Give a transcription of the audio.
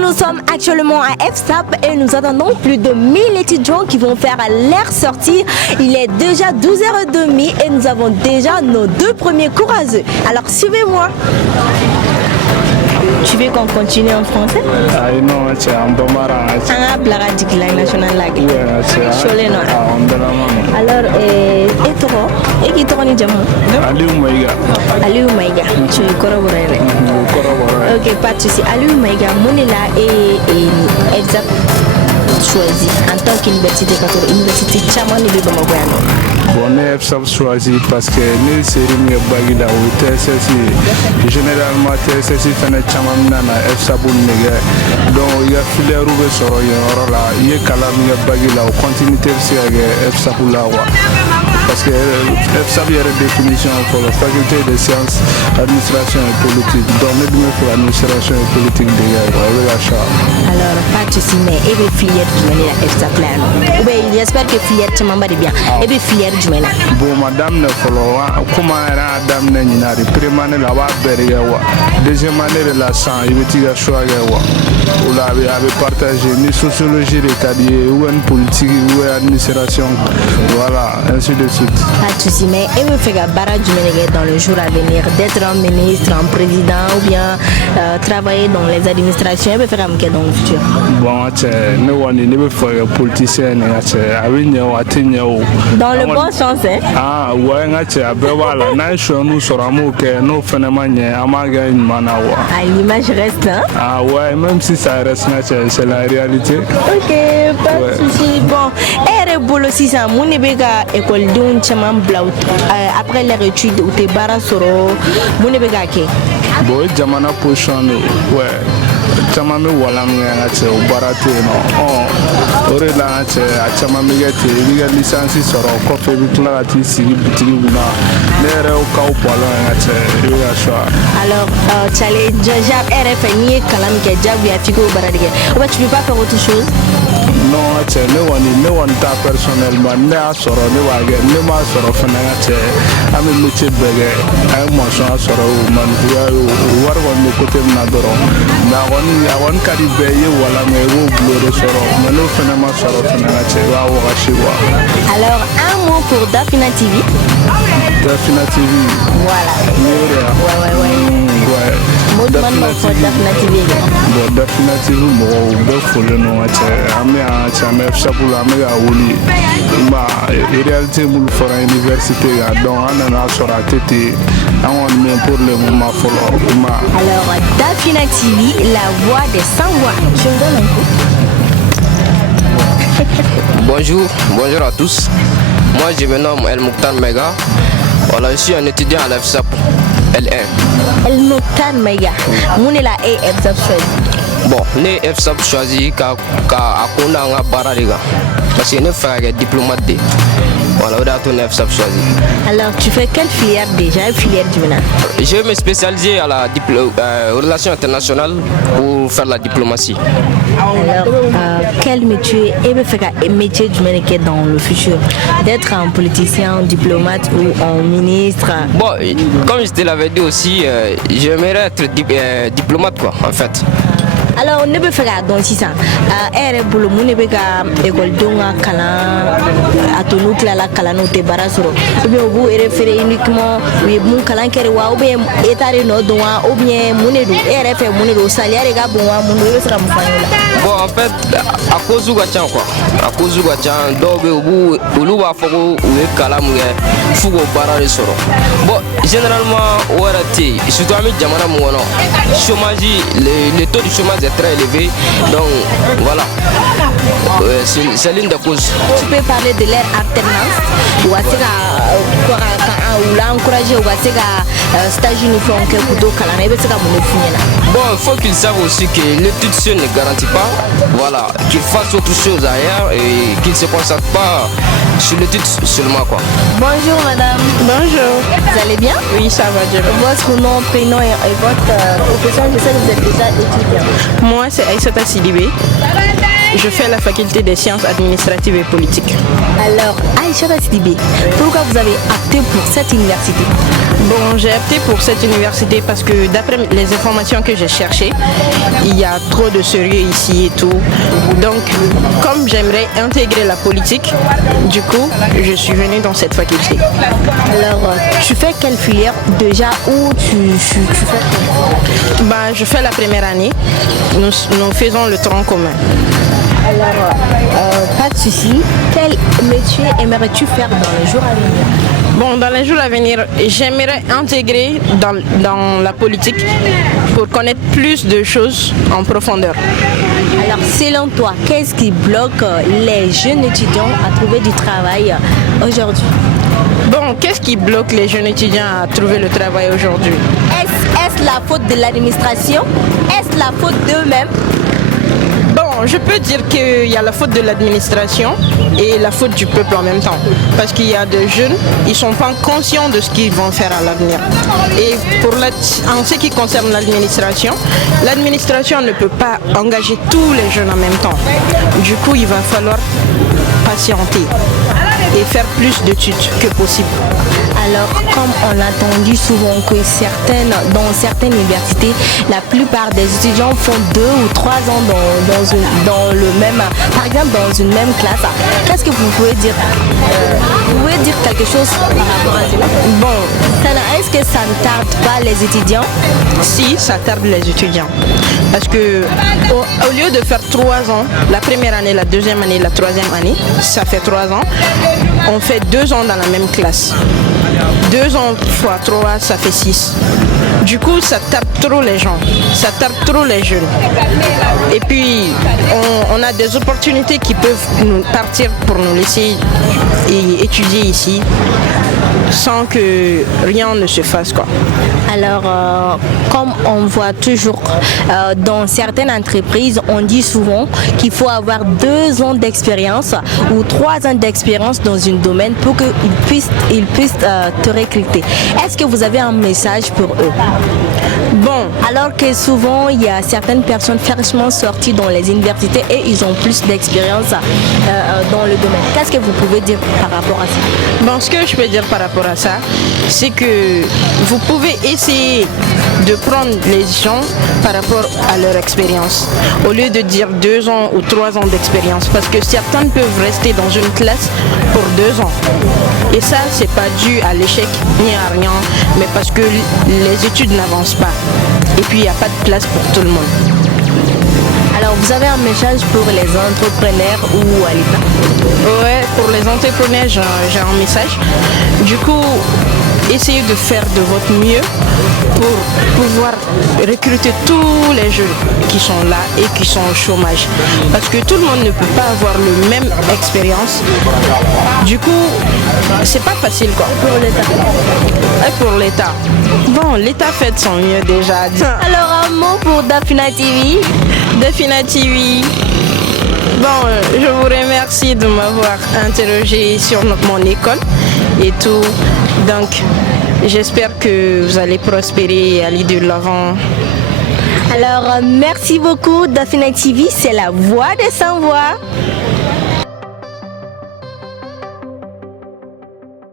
Nous sommes actuellement à FSAP et nous attendons plus de 1000 étudiants qui vont faire leur sortie. Il est déjà 12h30 et nous avons déjà nos 2 premiers courageux. Alors suivez-moi. Tu veux qu'on continue en français? Non, c'est un bon marin. Ah, blague de la nationale lag. Alors, et toi? Et qui t'en est déjà? Aliou Maïga. Aliou Maïga. Tu corroborerais? Ok, pas de souci. Aliou Maïga, mon est là et exact choisi en tant qu'université catholique, université Chamani de Bamagouano. Bon, on FSAP choisi parce que les séries de Bagila ou TSSI, généralement TSSI fait Chamamina FSAP ou Nega. Donc il y a filière où sur là, il y a Kalamia Bagila ou continuité de FSAP ou là. Parce que FSAP a une définition pour la faculté des sciences, administration et politique. Donc nous devons faire l'administration et politique de l'achat. Alors, pas de souci, mais il y a des filières qui mènent à FSAP là. Oui, j'espère que filière Chamamba est bien. Et des filières du Mena. Bon, madame ne follow, comment madame n'est pas là. Première année, la va berger. Deuxième année, la sang, il veut dire choix. Vous l'avez partagé, ni sociologie, les cadres, ou une politique, ou une administration. Voilà, ainsi de suite. Pas de souci, mais il veut faire barrage du Mena dans le jour à venir, d'être un ministre, un président, ou bien travailler dans les administrations. Il veut faire un dans le futur. Bon, ne veut faire politicien, dans le bon sens, hein? Ah, ouais, voilà, nous serons nous ah, l'image reste, hein? Ah, ouais, même si ça reste, c'est la réalité. Ok, pas de souci. Bon, et Bolo, si ça, monébéga école d'un chaman blau après les études où t'es barra soro, monébéga qui? Bon, jamana position, ouais. Chama me wala nga che o barate no ore la che a chama me gete liga licence soro ko fe bi tla ti sigi bitigi buna nere o ka o polo nga che yo ya sho. Alors challenge jab RF ni kalam ke jab ya figo baradige ou tu peux pas faire autre chose? Non, che ne wani ta personnellement ne a soro ne wa ge ne ma soro fana nga che ami métier bege ay mo so soro man ya war won ne côté na doro na won kadi beye wala me wo blore soro mano fena ma soro fena na che wa wa shiwa. Alors un mot pour Dafina TV. Dafina TV. Voilà. Ouais. Mot de man pour Dafina TV. Bon, Dafina TV mo be fole no che ame a chame sapula me ga wuli ma réalité mul fora université ga donc anana sora tete on me pour le moment folo ma. Alors Dafina TV, la voix des sans voix. Je vous donne un coup. Bonjour à tous. Moi je me nomme El Mouktar Mega. Voilà, je suis un étudiant à l'FSAP L1. El Mouktar Mega. Mon est là et FSAP choisi. Bon, les FSAP choisi car à Kona nga barariga. Parce que ne fait que diplomate. Voilà, on a ton FSAP choisi. Alors, tu fais quelle filière déjà, filière du Mena? Je vais me spécialiser à la relations internationales pour faire la diplomatie. Alors, quel métier et métier du Mena dans le futur? D'être un politicien, un diplomate ou un ministre? Bon, comme je te l'avais dit aussi, j'aimerais être diplomate quoi, en fait. Alors, ne peut faire donc si ça. Pour le monde, ne peut pas école donga kala atonu kala kala no te barasoro. Ou bien vous référez uniquement oui mon kala kerewa ou bien étare no donga ou bien monedu RF monedu salaire ga bonwa monedu sera mfanya. Bon en fait à cause du gachan quoi. À cause du gachan dobe ubu uluba fogo ou kala muye fugo barare soro. Bon généralement warati surtout ami jamana muono chômage le taux du chômage est très élevé donc voilà c'est l'une des causes. Tu peux parler de leur alternance ou à encourager ou à stage uniforme que pour d'autres calendriers. Bon, il faut qu'ils savent aussi que l'étude seule ne garantit pas, voilà, qu'ils fassent autre chose ailleurs et qu'ils ne se concentrent pas sur l'étude seulement quoi. Bonjour madame. Bonjour. Vous allez bien? Oui, ça va bien. Votre nom, prénom et votre profession, je sais que vous êtes déjà étudiant. Moi, c'est Aïssata Sidibé. je fais la faculté des sciences administratives et politiques. Alors, Aïcha Sidibé, pourquoi vous avez opté pour cette université? Bon, j'ai opté pour cette université parce que d'après les informations que j'ai cherchées, il y a trop de sérieux ici et tout. Donc, comme j'aimerais intégrer la politique, du coup, je suis venue dans cette faculté. Alors, tu fais quelle filière déjà ou tu fais? Ben, je fais la première année. Nous faisons le tronc commun. Alors, pas de souci. Quel métier aimerais-tu faire dans les jours à venir? Bon, dans les jours à venir, j'aimerais intégrer dans la politique pour connaître plus de choses en profondeur. Alors, selon toi, qu'est-ce qui bloque les jeunes étudiants à trouver du travail aujourd'hui? Bon, qu'est-ce qui bloque les jeunes étudiants à trouver le travail aujourd'hui? Est-ce la faute de l'administration? Est-ce la faute d'eux-mêmes? Bon, je peux dire qu'il y a la faute de l'administration et la faute du peuple en même temps. Parce qu'il y a des jeunes, ils ne sont pas conscients de ce qu'ils vont faire à l'avenir. Et en ce qui concerne l'administration ne peut pas engager tous les jeunes en même temps. Du coup, il va falloir patienter et faire plus d'études que possible. Alors, comme on a entendu souvent que dans certaines universités, la plupart des étudiants font 2 ou 3 ans dans le même, par exemple dans une même classe. Qu'est-ce que vous pouvez dire? Vous pouvez dire quelque chose par rapport à cela? Bon, est-ce que ça ne tarde pas les étudiants? Si, ça tarde les étudiants. Parce que au lieu de faire 3 ans, la première année, la deuxième année, la troisième année, ça fait 3 ans, on fait 2 ans dans la même classe. 2 ans fois 3, ça fait 6. Du coup, ça tape trop les gens, ça tape trop les jeunes. Et puis, on a des opportunités qui peuvent nous partir pour nous laisser étudier ici sans que rien ne se fasse, quoi. Alors, comme on voit toujours dans certaines entreprises, on dit souvent qu'il faut avoir 2 ans d'expérience ou 3 ans d'expérience dans un domaine pour qu'ils puissent te recruter. Est-ce que vous avez un message pour eux? Bon, alors que souvent il y a certaines personnes fraîchement sorties dans les universités et ils ont plus d'expérience dans le domaine. Qu'est-ce que vous pouvez dire par rapport à ça? Bon, ce que je peux dire par rapport à ça, c'est que vous pouvez essayer de prendre les gens par rapport à leur expérience, au lieu de dire 2 ans ou 3 ans d'expérience, parce que certains peuvent rester dans une classe pour 2 ans. Et ça, c'est pas dû à l'échec ni à rien, mais parce que les études n'avancent pas. Et puis, il n'y a pas de place pour tout le monde. Alors, vous avez un message pour les entrepreneurs ou à l'État? Ouais, pour les entrepreneurs, j'ai un message. Du coup, essayez de faire de votre mieux pour pouvoir recruter tous les jeunes qui sont là et qui sont au chômage. Parce que tout le monde ne peut pas avoir la même expérience. Du coup, c'est pas facile, quoi. Pour l'État. Et pour l'État. Bon, l'État fait de son mieux déjà. Alors, un mot pour Dafina TV. Dafina TV. Bon, je vous remercie de m'avoir interrogé sur mon école et tout. Donc, j'espère que vous allez prospérer et aller de l'avant. Alors, merci beaucoup Dafina TV, c'est la voix des sans voix.